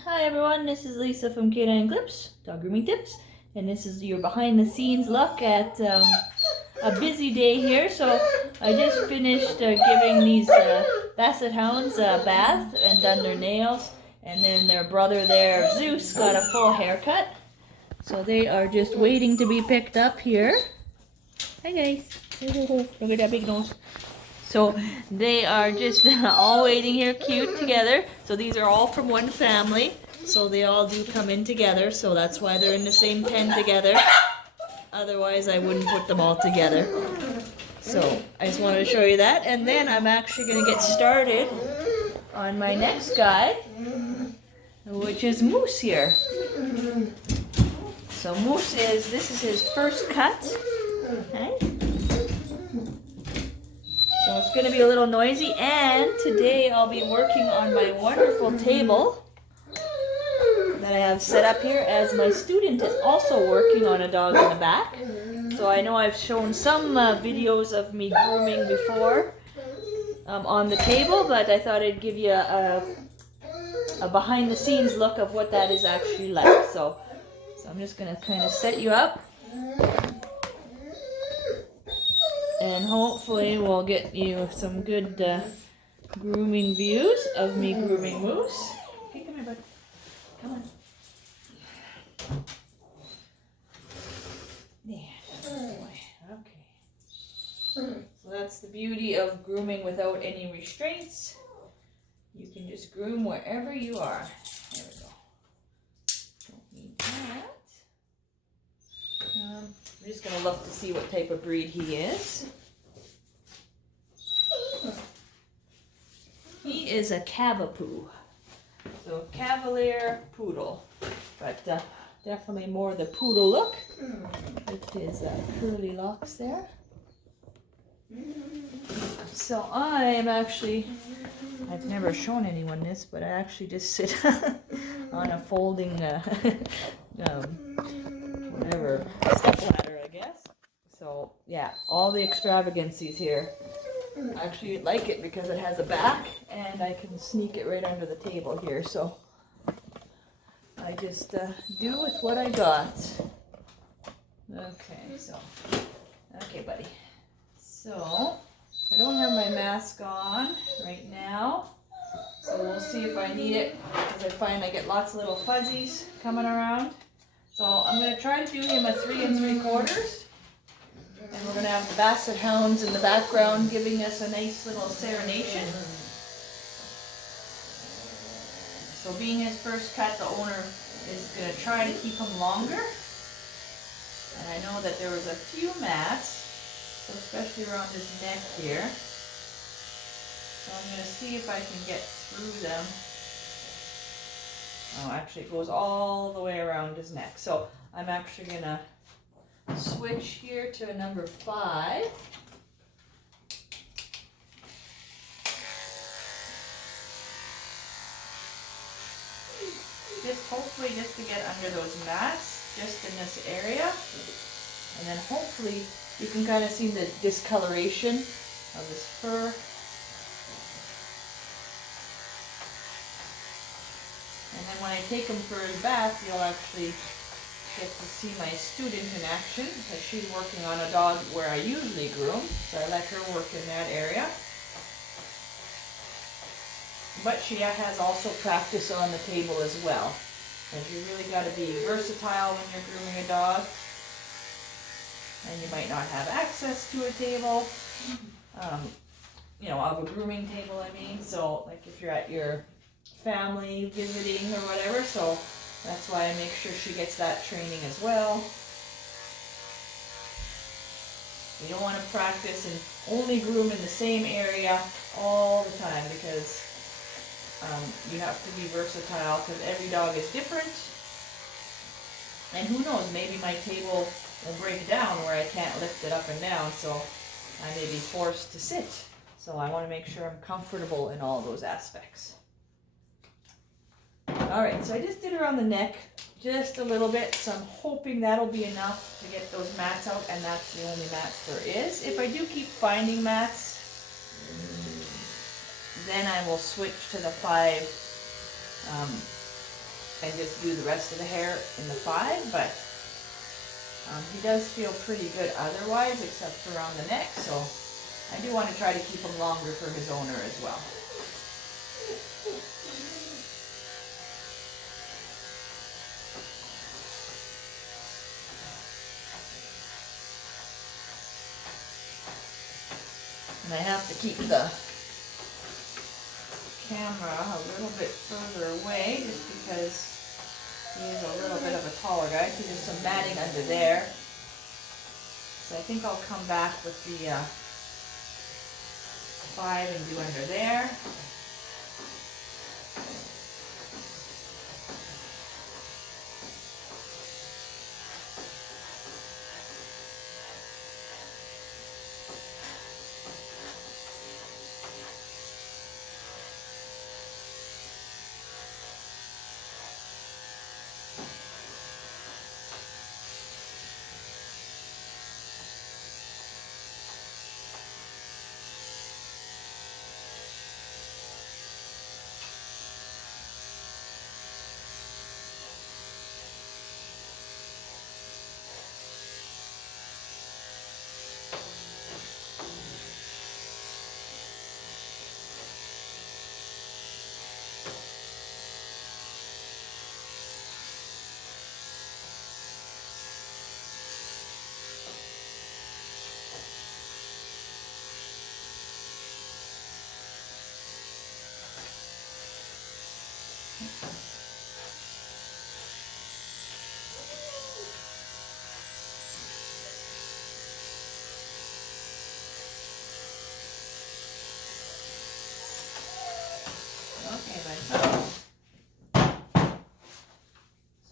Hi everyone, this is Lisa from K9 Clips, Dog Grooming Tips, and this is your behind the scenes look at a busy day here. So I just finished giving these Basset Hounds a bath and done their nails, and then their brother there, Zeus, got a full haircut. So they are just waiting to be picked up here. Hi guys, look at that big nose. So they are just all waiting here cute together. So these are all from one family. So they all do come in together. So that's why they're in the same pen together. Otherwise I wouldn't put them all together. So I just wanted to show you that. And then I'm actually going to get started on my next guy, which is Moose here. So Moose this is his first cut. Okay. So it's going to be a little noisy, and today I'll be working on my wonderful table that I have set up here, as my student is also working on a dog in the back. So I know I've shown some videos of me grooming before on the table, but I thought I'd give you a behind the scenes look of what that is actually like. So I'm just going to kind of set you up. And hopefully we'll get you some good grooming views of me grooming Moose. Okay, come here, bud. Come on. There, boy. Okay. So that's the beauty of grooming without any restraints. You can just groom wherever you are. There we go. Don't need that. I'm just going to look to see what type of breed he is. He is a CavaPoo. So Cavalier Poodle. But definitely more the poodle look with his curly locks there. So I am actually, I've never shown anyone this, but I actually just sit on a folding whatever, step ladder, I guess. So yeah, all the extravagancies here. I actually like it because it has a back and I can sneak it right under the table here. So I just do with what I got. Okay, so, okay buddy. So I don't have my mask on right now. So we'll see if I need it, because I find I get lots of little fuzzies coming around. So I'm going to try to do him a 3 3/4. And we're going to have the Basset Hounds in the background giving us a nice little serenation. So being his first cut, the owner is going to try to keep him longer. And I know that there was a few mats, so especially around his neck here. So I'm going to see if I can get through them. Oh, actually it goes all the way around his neck. So I'm actually going to switch here to a number 5. Just hopefully just to get under those mats, just in this area. And then hopefully you can kind of see the discoloration of his fur. And then when I take him for his bath, you'll actually get to see my student in action, because she's working on a dog where I usually groom, so I let her work in that area. But she has also practice on the table as well, and you really got to be versatile when you're grooming a dog, and you might not have access to a table, you know, of a grooming table, I mean. So like if you're at your family visiting or whatever, so that's why I make sure she gets that training as well. You don't want to practice and only groom in the same area all the time, because you have to be versatile, because every dog is different. And who knows, maybe my table will break down where I can't lift it up and down, so I may be forced to sit. So I want to make sure I'm comfortable in all those aspects. Alright, so I just did her on the neck just a little bit, so I'm hoping that'll be enough to get those mats out, and that's the only mats there is. If I do keep finding mats, then I will switch to the 5 and just do the rest of the hair in the 5, but he does feel pretty good otherwise, except for around the neck, so I do want to try to keep him longer for his owner as well. And I have to keep the camera a little bit further away just because he is a little bit of a taller guy. See, there's some matting under there. So I think I'll come back with the 5 and do under there. Okay, buddy. So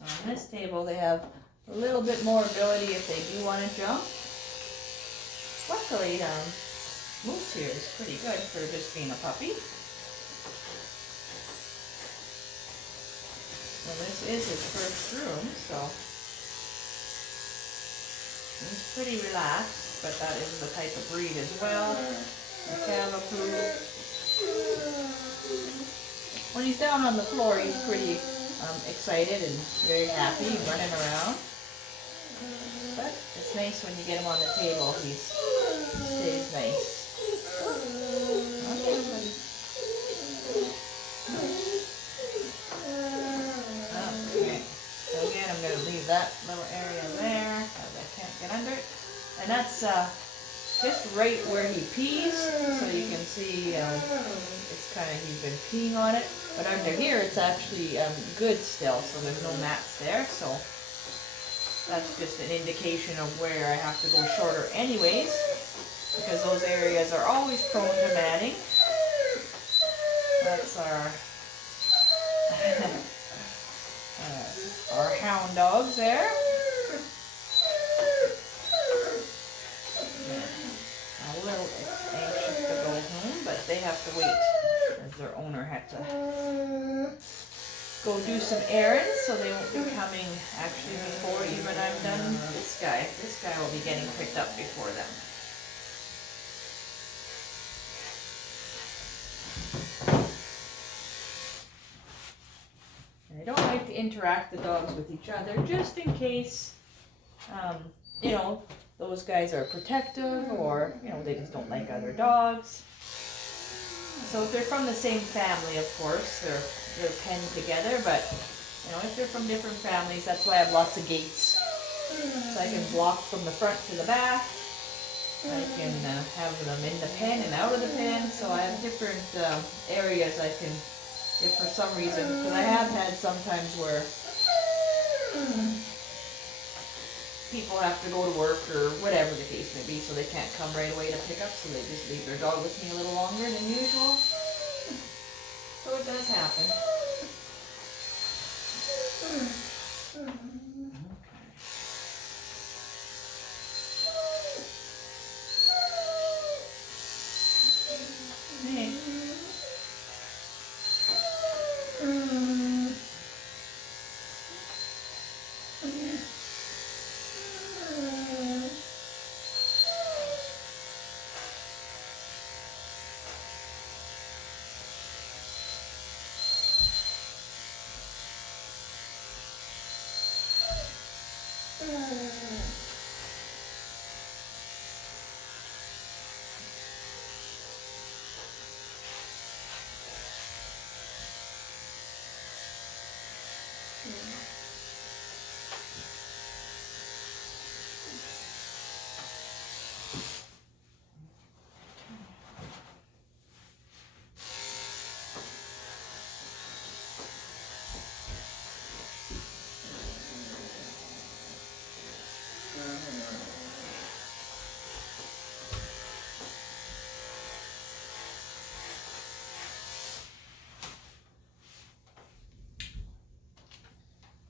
on this table they have a little bit more ability if they do want to jump. Luckily, Moose here is pretty good for just being a puppy. So this is his first groom, so he's pretty relaxed, but that is the type of breed as well. The CavaPoo. When he's down on the floor, he's pretty excited and very happy, running around. But it's nice when you get him on the table, he stays nice. Okay, buddy. Okay, so again, I'm going to leave that little area there, as I can't get under it. And that's just right where he pees, so you can see it's kind of, he's been peeing on it. But under here, it's actually good still, so there's no mats there, so that's just an indication of where I have to go shorter anyways, because those areas are always prone to matting. That's our hound dogs there. A little anxious to go home, but they have to wait, as their owner had to go do some errands, so they won't be coming actually before even I'm done this guy. This guy will be getting picked up before them. And I don't like to interact the dogs with each other, just in case, you know, those guys are protective, or, you know, they just don't like other dogs. So if they're from the same family, of course, they're penned together, but, you know, if they're from different families, that's why I have lots of gates. So I can block from the front to the back. I can have them in the pen and out of the pen, so I have different areas I can, if for some reason, because I have had sometimes where people have to go to work or whatever the case may be, so they can't come right away to pick up, so they just leave their dog with me a little longer than usual. So it does happen. Okay.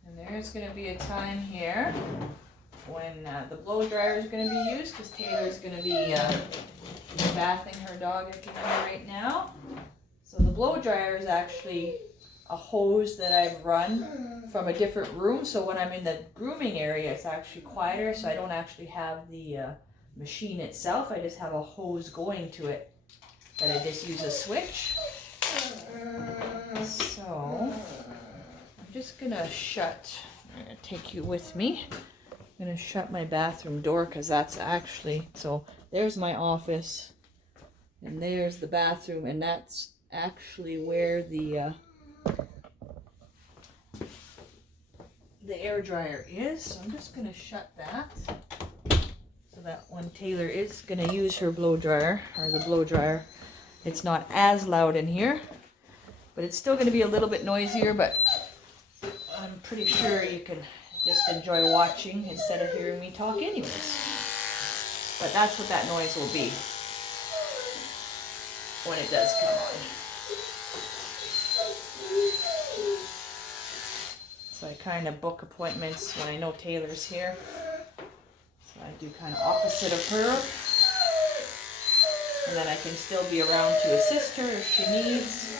And there's going to be a time here when the blow dryer is going to be used, because Taylor's going to be bathing her dog again right now. So the blow dryer is actually a hose that I've run from a different room. So when I'm in the grooming area, it's actually quieter. So I don't actually have the machine itself. I just have a hose going to it that I just use a switch. So I'm just going to I'm going to take you with me. I'm going to shut my bathroom door because that's actually, so there's my office and there's the bathroom, and that's actually where the air dryer is. So I'm just going to shut that so that when Taylor is going to use her blow dryer, or the blow dryer, it's not as loud in here, but it's still going to be a little bit noisier, but I'm pretty sure you can just enjoy watching instead of hearing me talk anyways. But that's what that noise will be when it does come on. So I kind of book appointments when I know Taylor's here. So I do kind of opposite of her. And then I can still be around to assist her if she needs.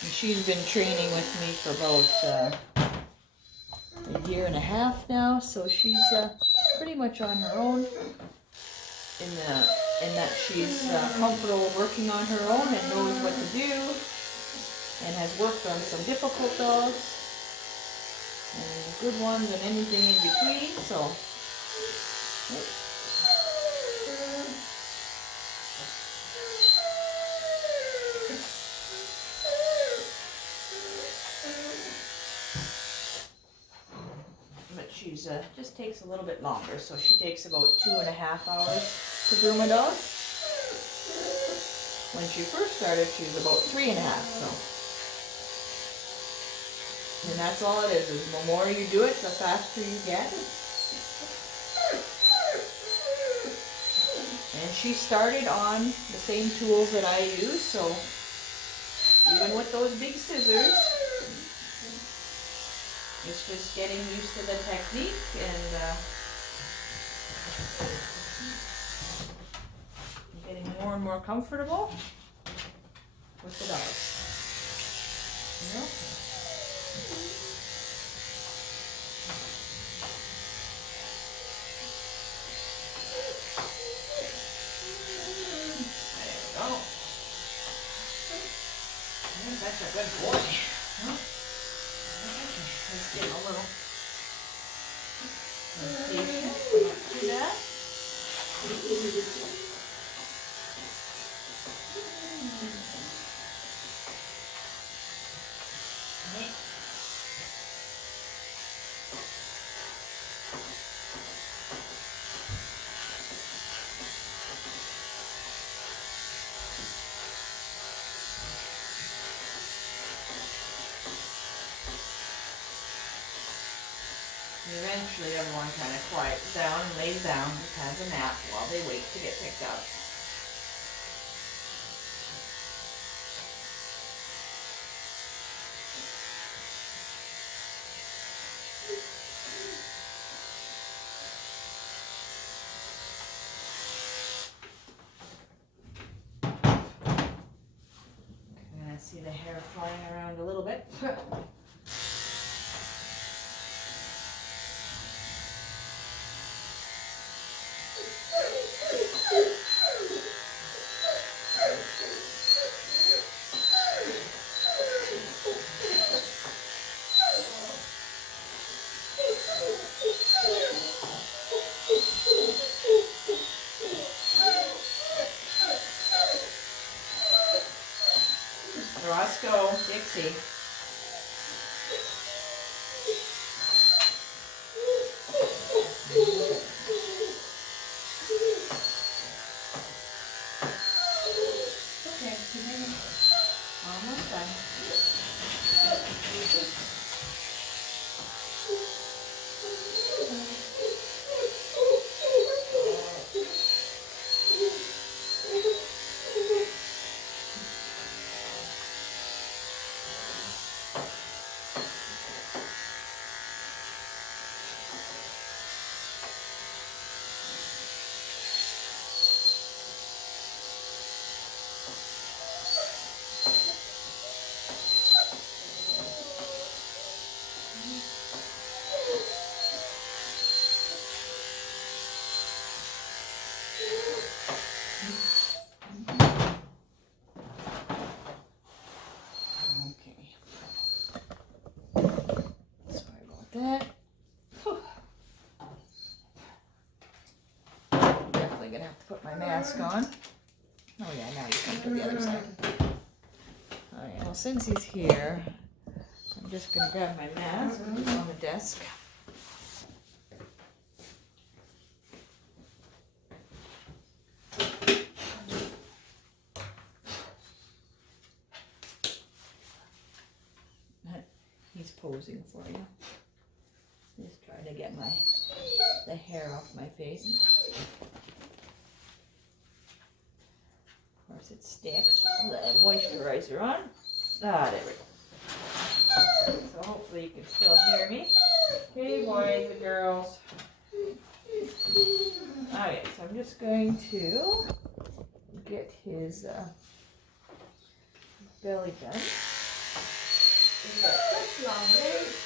And she's been training with me for about a year and a half now, so she's pretty much on her own in that she's comfortable working on her own and knows what to do, and has worked on some difficult dogs and good ones and anything in between. So she's just takes a little bit longer, so she takes about 2.5 hours to groom a dog. When she first started, she was about 3.5. So, and that's all it is the more you do it, the faster you get. And she started on the same tools that I use, so even with those big scissors, it's just getting used to the technique and getting more and more comfortable with the dogs. You know? There we go. And that's a good boy. Huh? Just getting a little impatient, not too bad. Eventually everyone kind of quiets down and lays down, just has a nap while they wait to get picked up. Kind of see the hair flying around a little bit. put my mask on. Oh yeah, now you come to the other side. Alright, well since he's here, I'm just going to grab my mask and put it on the desk. He's posing for you. Just trying to get the hair off my face. Of course it sticks. The moisturizer on. Ah, there we go. So hopefully you can still hear me. Hey boys and girls. Alright, so I'm just going to get his belly done. He's got such long legs.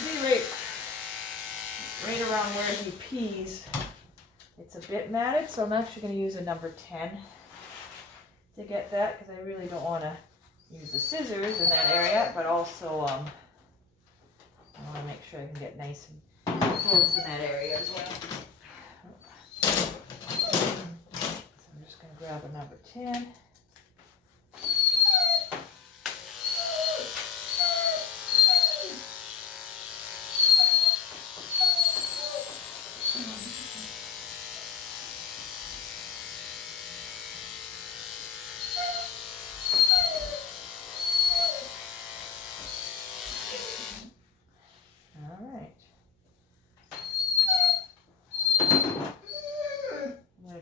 See right around where he pees. It's a bit matted, so I'm actually going to use a number 10 to get that because I really don't want to use the scissors in that area, but also I want to make sure I can get nice and close in that area as well. So I'm just going to grab a number 10.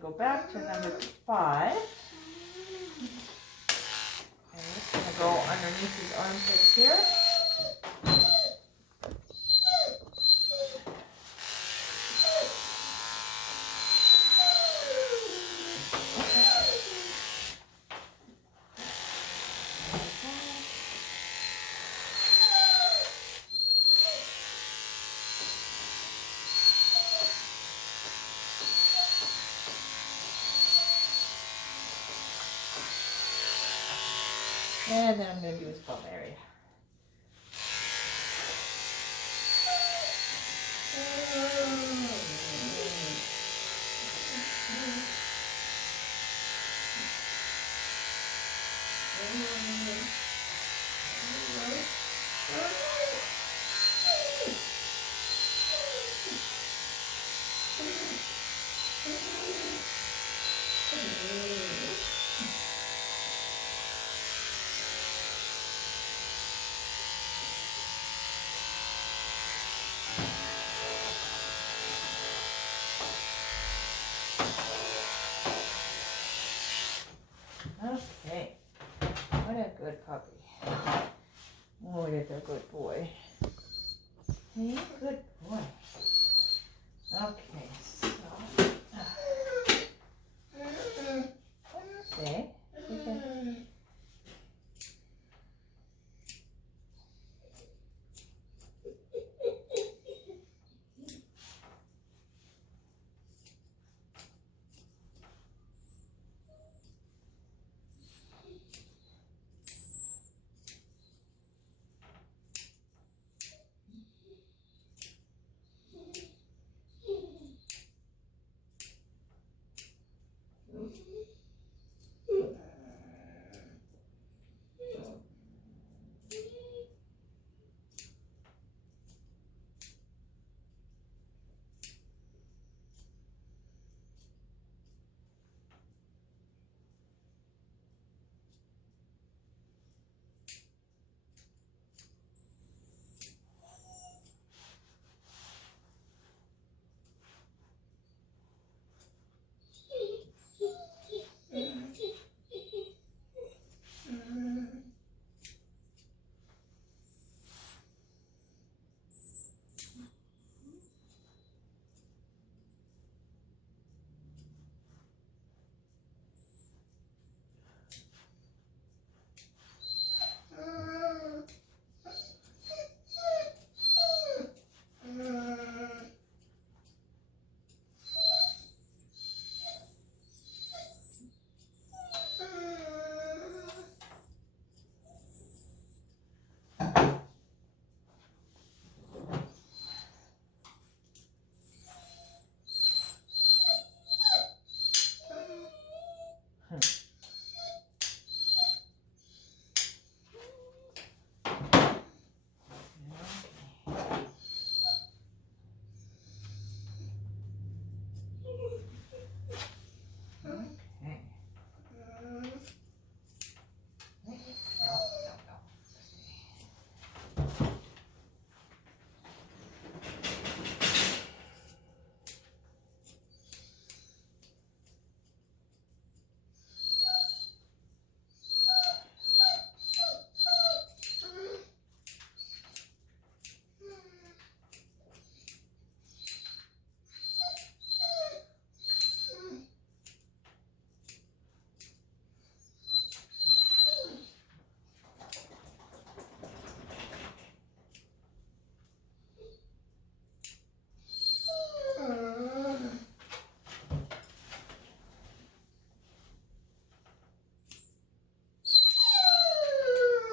Go back to number 5. And I'm just going to go underneath his armpits here. And then I'm going to do his bum area. Okay, what a good puppy. Oh, you're a good boy. Hey, good boy. Okay, so. Okay.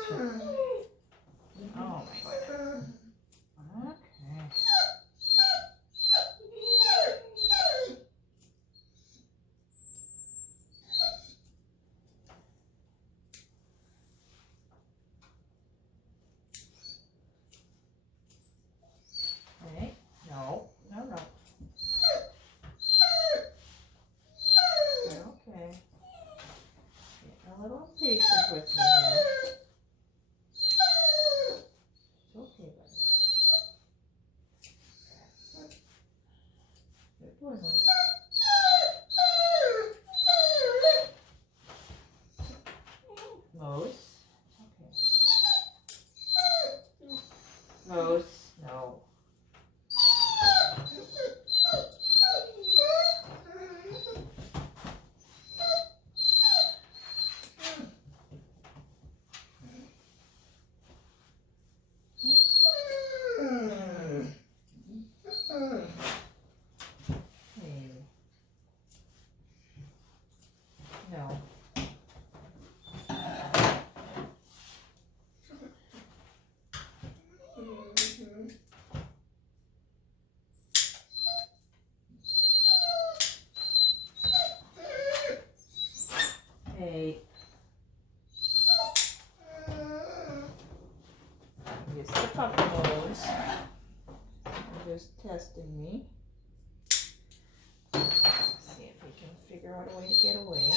Oh my goodness. Okay. Okay. No. Okay. Getting a little impatient with me here. It's okay, buddy. Good boy, Moose. Moose. Okay. Moose. No. Hey. No. Hey. Just the puppy nose. You're just testing me. See if we can figure out a way to get away.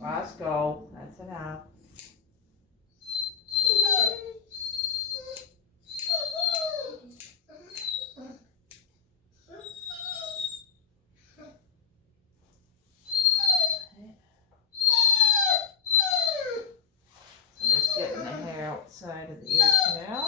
Rosco, that's enough. I'm just getting the hair outside of the ear canal.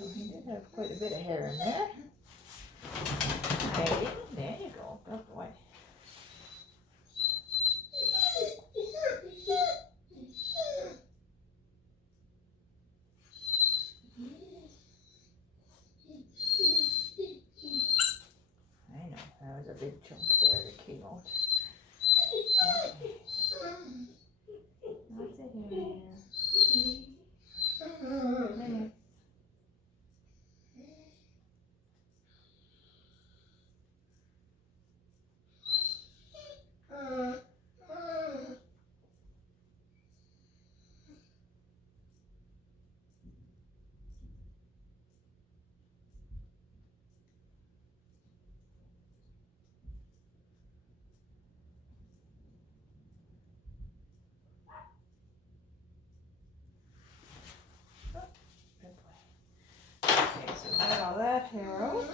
So he did have quite a bit of hair in there. Okay, there you go. Good boy. I know, that was a big chunk there that came out. Okay. Lots of hair in there. There. Good boy. Okay, so got all that hair out.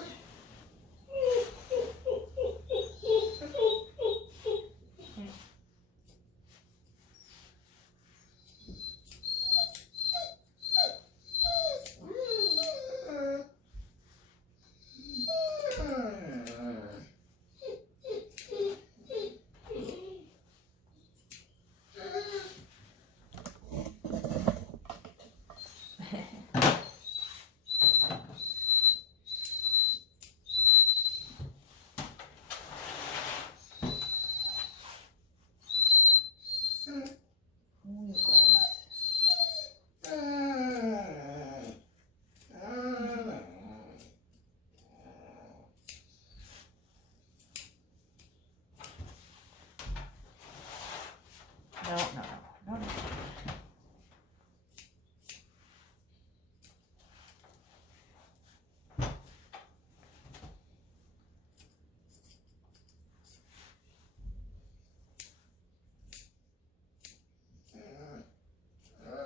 You guys. No.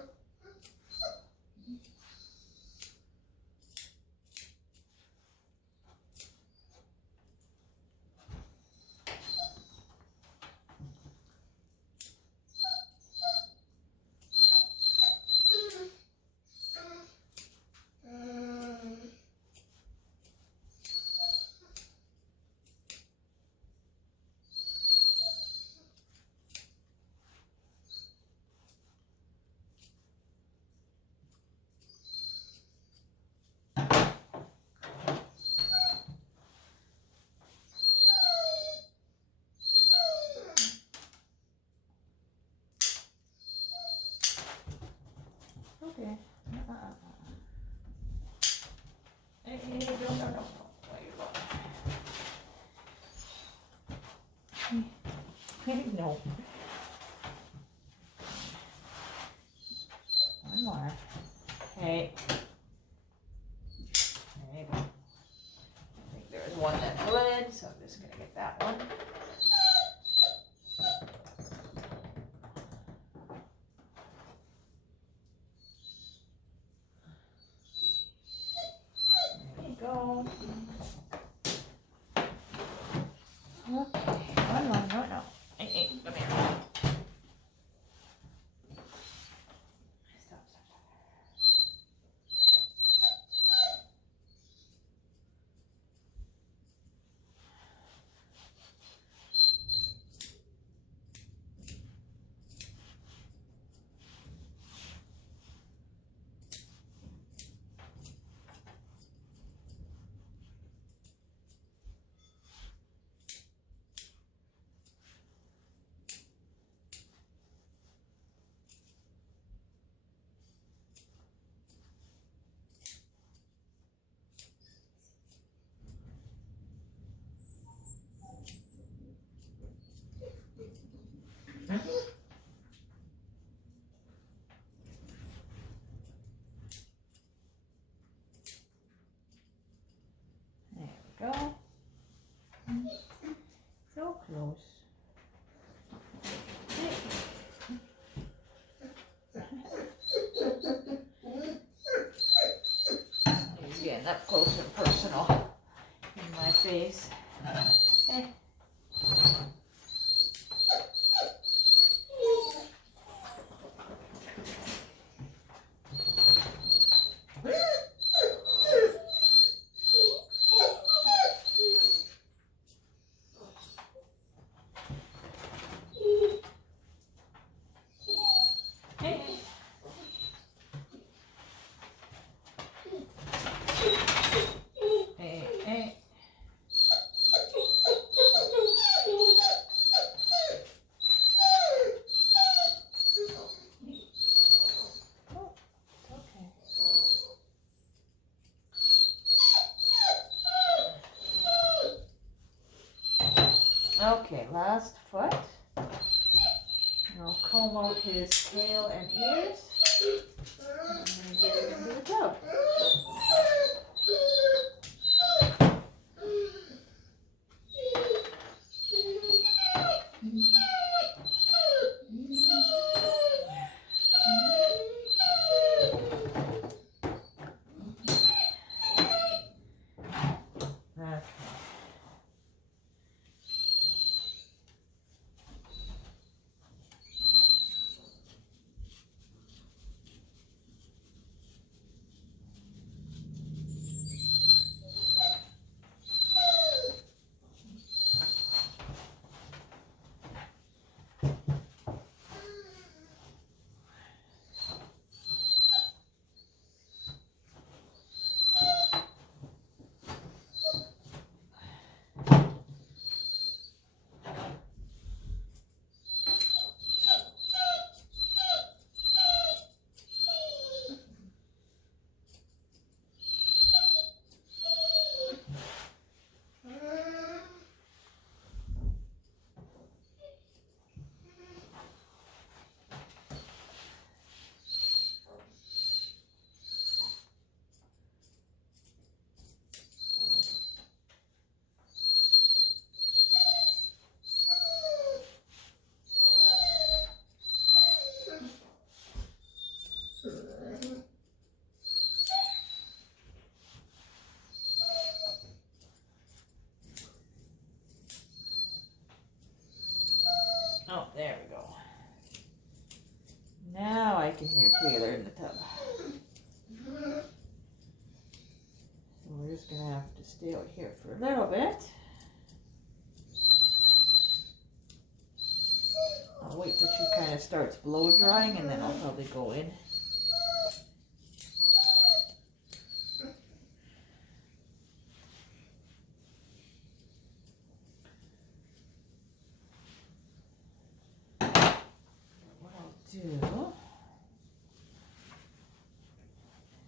Okay. Hey, no. Where you going? No. One more. Hey. There you go. I think there was one that bled, so I'm just going to get that one. Go. Okay, one, no. Hey, come here. Stop. There we go. So close. He's getting up close and personal in my face. Hey. Okay, last foot. I'll comb out his tail and ears. And I'm going to get it into the tub. Oh, there we go. Now I can hear Taylor in the tub. So we're just going to have to stay out here for a little bit. I'll wait till she kind of starts blow drying and then I'll probably go in.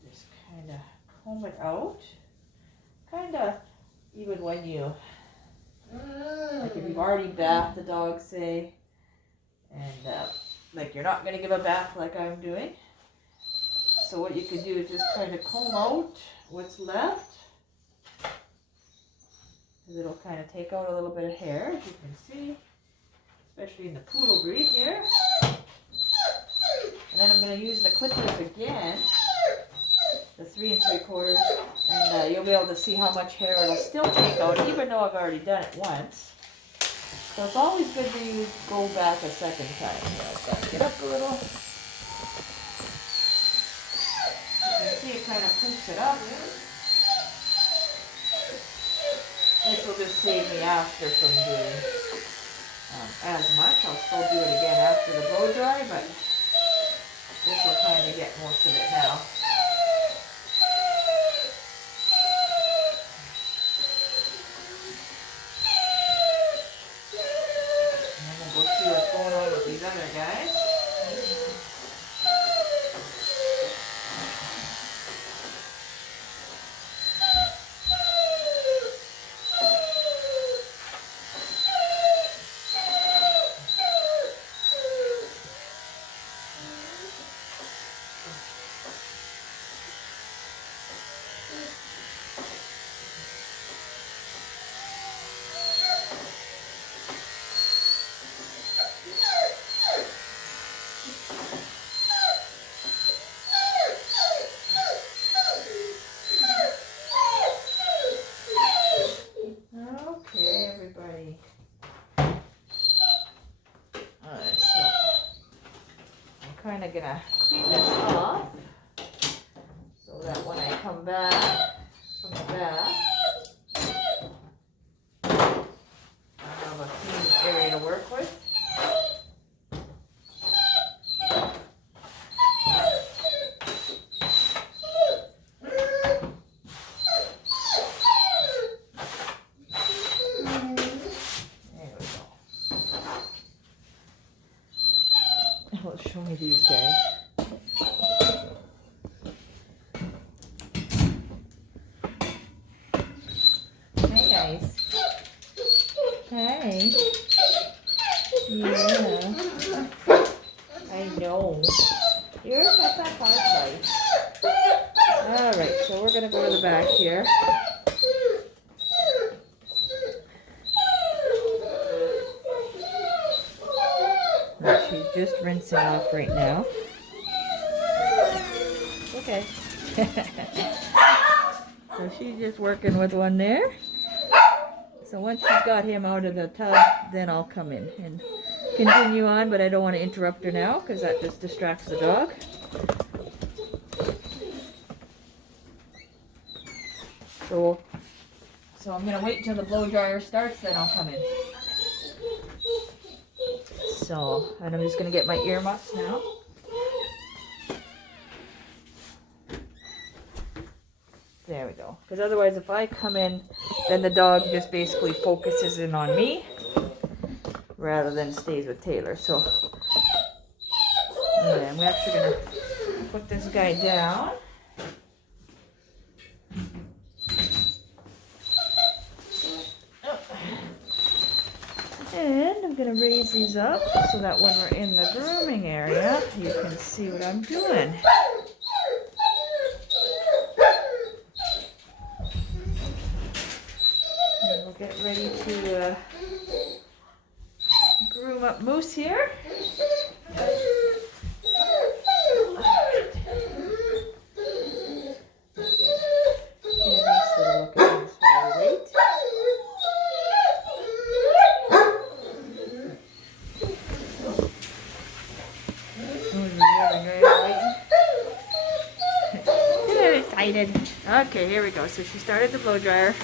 Just kind of comb it out, kind of even when you, like if you've already bathed the dog, say, and like you're not going to give a bath like I'm doing, so what you can do is just kind of comb out what's left, because it'll kind of take out a little bit of hair, as you can see, especially in the poodle breed here. And then I'm going to use the clippers again, the 3 3/4, and you'll be able to see how much hair it'll still take out, even though I've already done it once. So it's always good to go back a second time. Yeah, I've got to get up a little. You can see it kind of poops it up. This will just save me after from doing as much. I'll still do it again after the blow dry, but this will kind of get most of it now. And then we'll go see what's going on with these other guys. Okay, everybody. Alright, so I'm kind of gonna clean this off so that when I come back from the bath, I have a clean area to work with. Let's show me these guys. Hey guys. Hey. Hi. Yeah. I know. You're Papa Life. Alright, so we're gonna go to the back here. She's just rinsing off right now. Okay. So she's just working with one there. So once she's got him out of the tub, then I'll come in and continue on, but I don't want to interrupt her now because that just distracts the dog. So I'm going to wait till the blow dryer starts, then I'll come in. So, and I'm just going to get my earmuffs now. There we go. Because otherwise if I come in, then the dog just basically focuses in on me rather than stays with Taylor. So anyway, I'm actually going to put this guy down. And I'm going to raise these up so that when we're in the grooming area, you can see what I'm doing. And we'll get ready to groom up Moose here. Okay, here we go. So she started the blow dryer.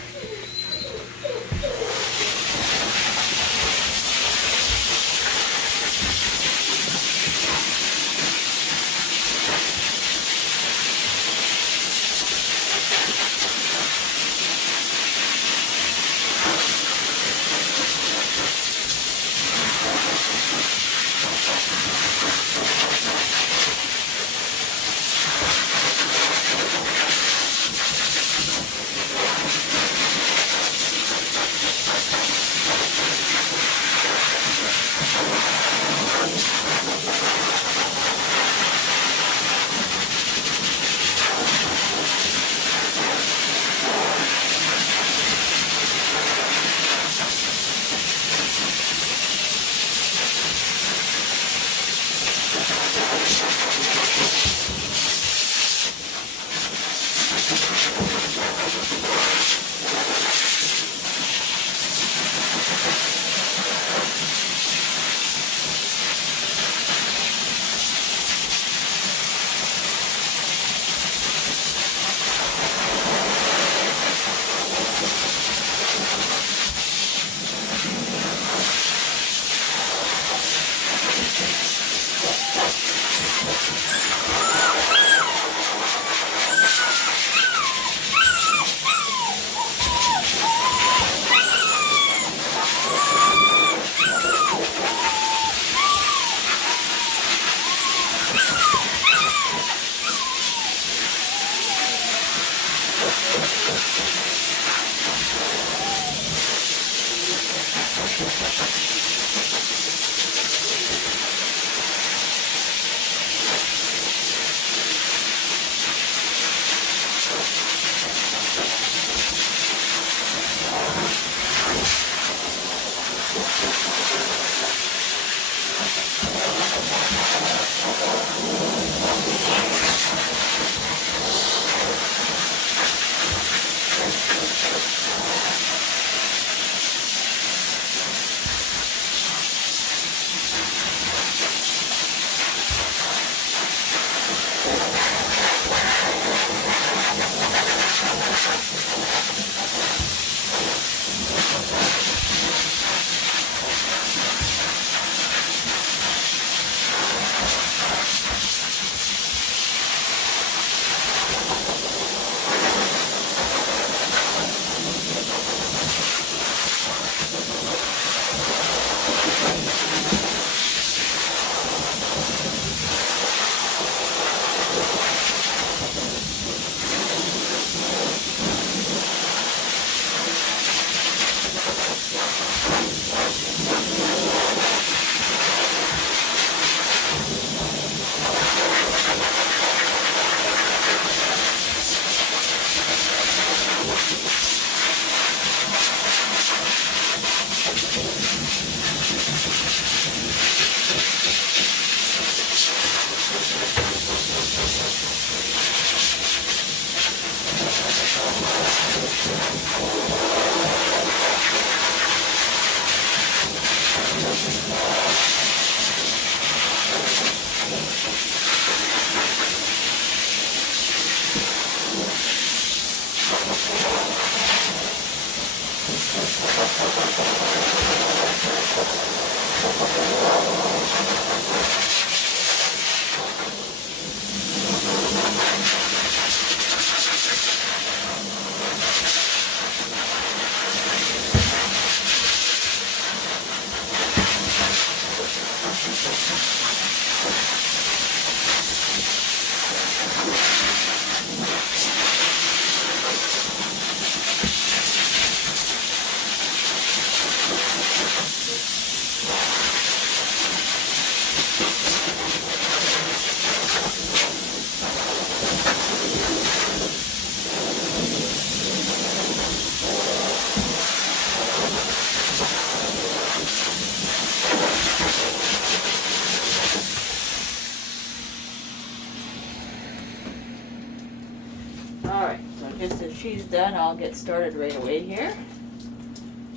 Alright, so just as she's done, I'll get started right away here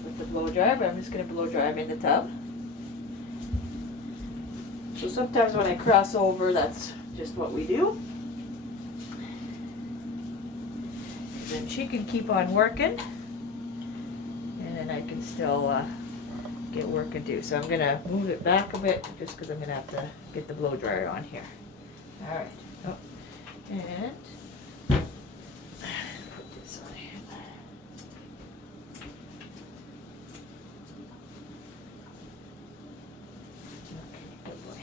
with the blow dryer, but I'm just going to blow dry them in the tub. So sometimes when I cross over, that's just what we do. And then she can keep on working, and then I can still get working too. So I'm going to move it back a bit just because I'm going to have to get the blow dryer on here. Alright, oh. And put this on here. Okay, good boy.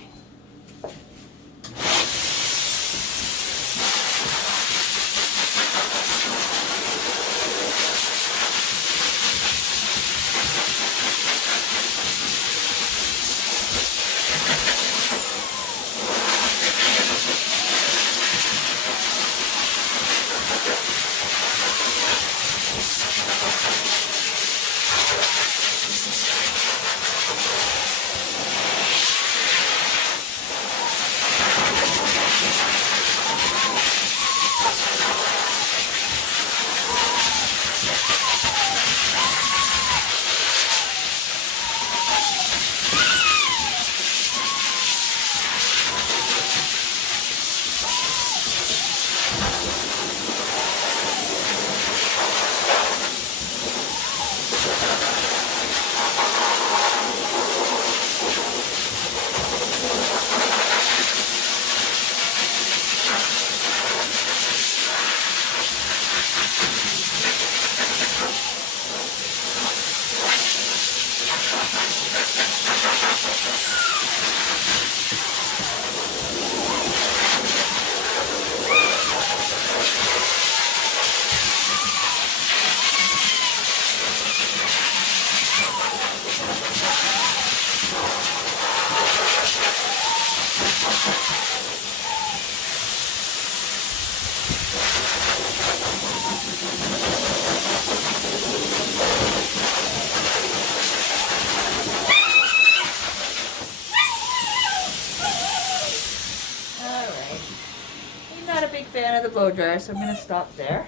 Not a big fan of the blow dryer, so I'm going to stop there.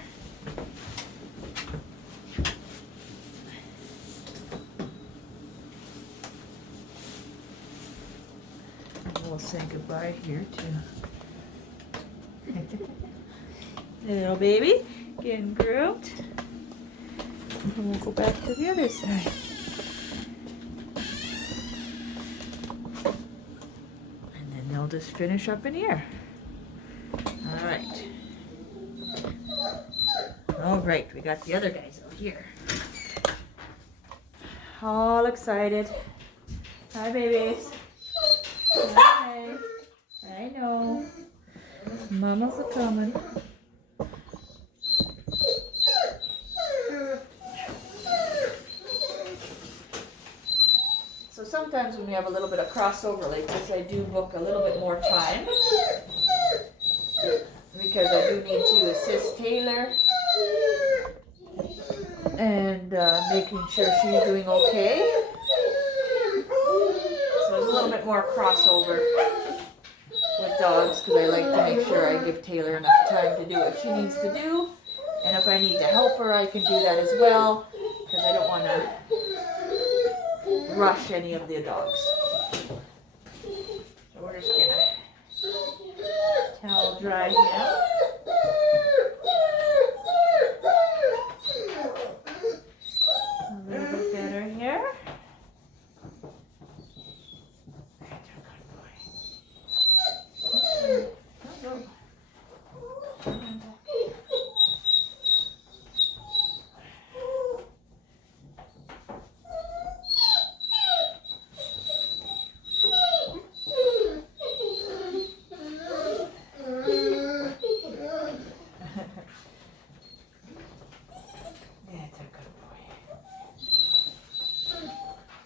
And we'll say goodbye here too. Little baby getting groomed. And we'll go back to the other side. And then they'll just finish up in here. All right, we got the other guys out here. All excited. Hi, babies. Hi. I know. Mama's a coming. So sometimes when we have a little bit of crossover like this, I do book a little bit more time. Because I do need to assist Taylor and making sure she's doing okay. So there's a little bit more crossover with dogs because I like to make sure I give Taylor enough time to do what she needs to do. And if I need to help her, I can do that as well because I don't want to rush any of the dogs. So we're just going to towel dry him. A little bit better here.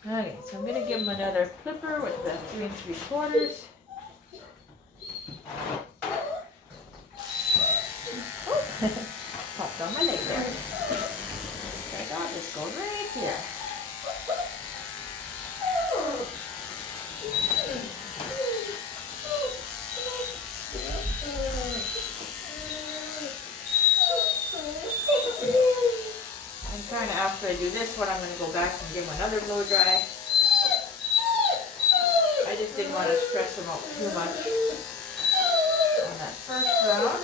Okay, so I'm going to give him another clipper with the 3 3/4. Oh, popped on my leg there. Okay, dog, this goes right here. Kind of after I do this one, I'm going to go back and give him another blow dry. I just didn't want to stress him out too much on that first round.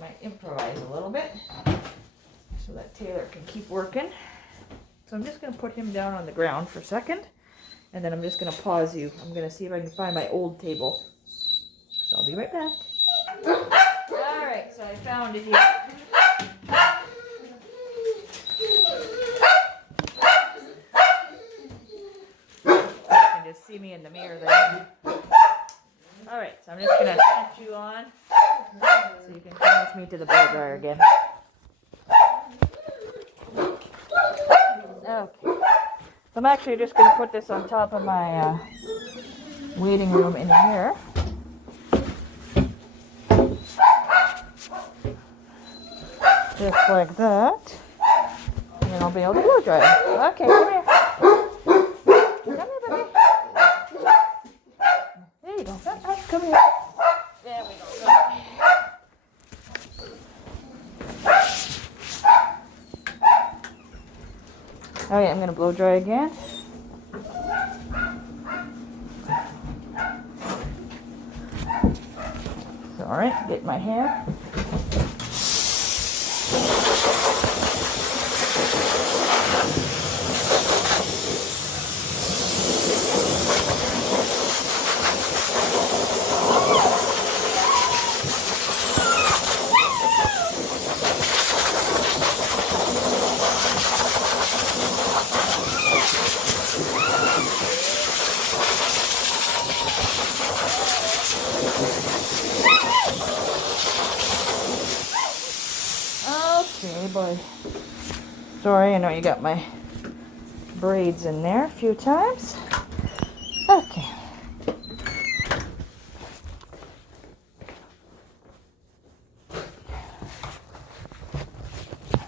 Might improvise a little bit so that Taylor can keep working. So I'm just going to put him down on the ground for a second, and then I'm just going to pause you. I'm going to see if I can find my old table. So I'll be right back. Alright, so I found it here. You can just see me in the mirror there. Alright, so I'm just going to set you on so you can come with me to the blow dryer again. Okay. So I'm actually just going to put this on top of my waiting room in here. Just like that. And then I'll be able to blow dry it. Okay, come here. Come here, baby. There you go. Come here. There we go. Okay, I'm going to blow dry again. Sorry, get my hair. Okay, boy. Sorry, I know you got my braids in there a few times. Okay.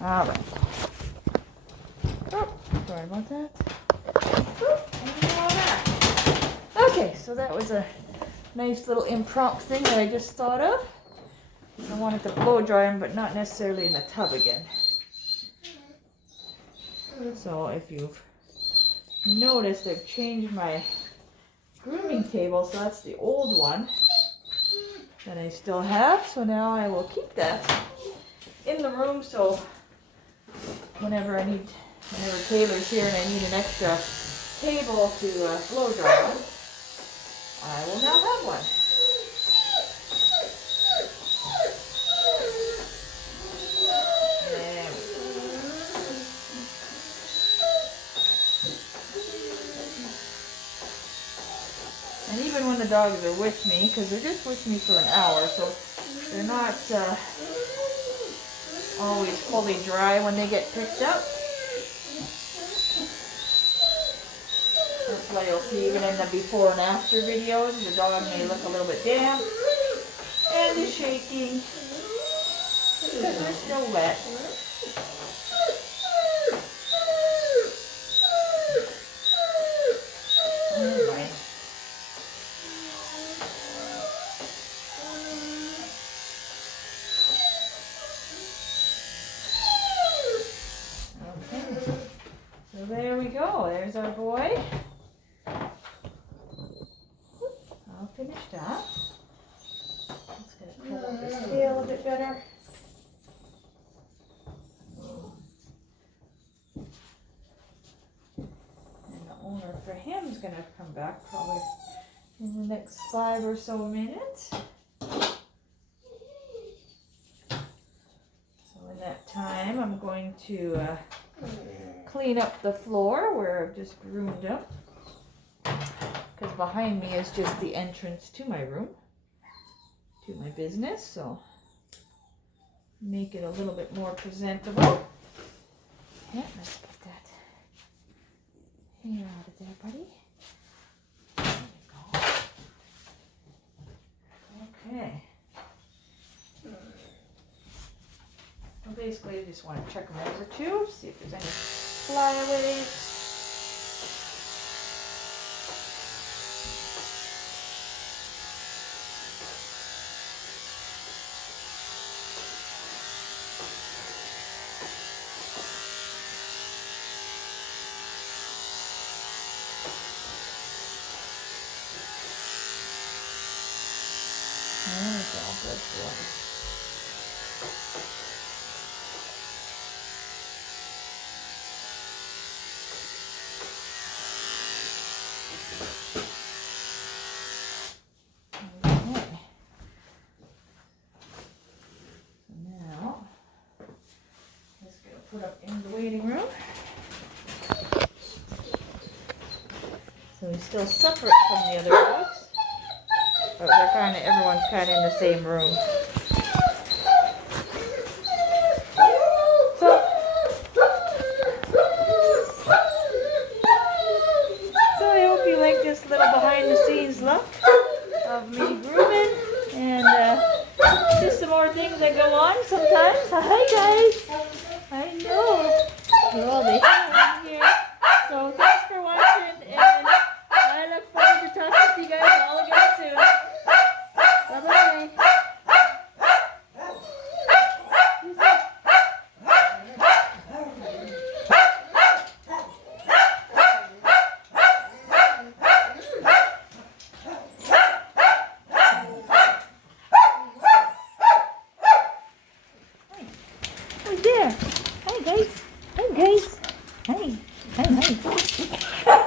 All right. Oh, sorry about that. Okay, so that was a nice little impromptu thing that I just thought of. I wanted to blow dry them, but not necessarily in the tub again. So if you've noticed, I've changed my grooming table, so that's the old one that I still have. So now I will keep that in the room, so whenever Taylor's here and I need an extra table to blow dry on, I will now have one. And even when the dogs are with me, because they're just with me for an hour, so they're not always fully dry when they get picked up. That's why you'll see even in the before and after videos, the dog may look a little bit damp and is shaking because they're still wet. Alright. Okay. So there we go. There's our boy. All finished up. Just gonna pull up his tail a bit better. And the owner for him is gonna come back probably in the next 5 or so minutes. So in that time, I'm going to clean up the floor where I've just groomed them. Because behind me is just the entrance to my room, to my business, so make it a little bit more presentable. Yeah, let's get that hair out of there, buddy. There you go. Okay. Well, basically, I just want to check them over too, see if there's any flyaways. That's all good for us. Okay. So now, just gonna put up in the waiting room. So he's still separate from the other dogs. But they're everyone's kind of in the same room. So I hope you like this little behind the scenes look of me grooming and just some more things that go on sometimes. Hi guys! I know you're all the in here. So thanks for watching, and I look forward to talking to you guys all again soon. Bye-bye. Hi there. Hi guys. Hi guys. Hi. Hi. Hi.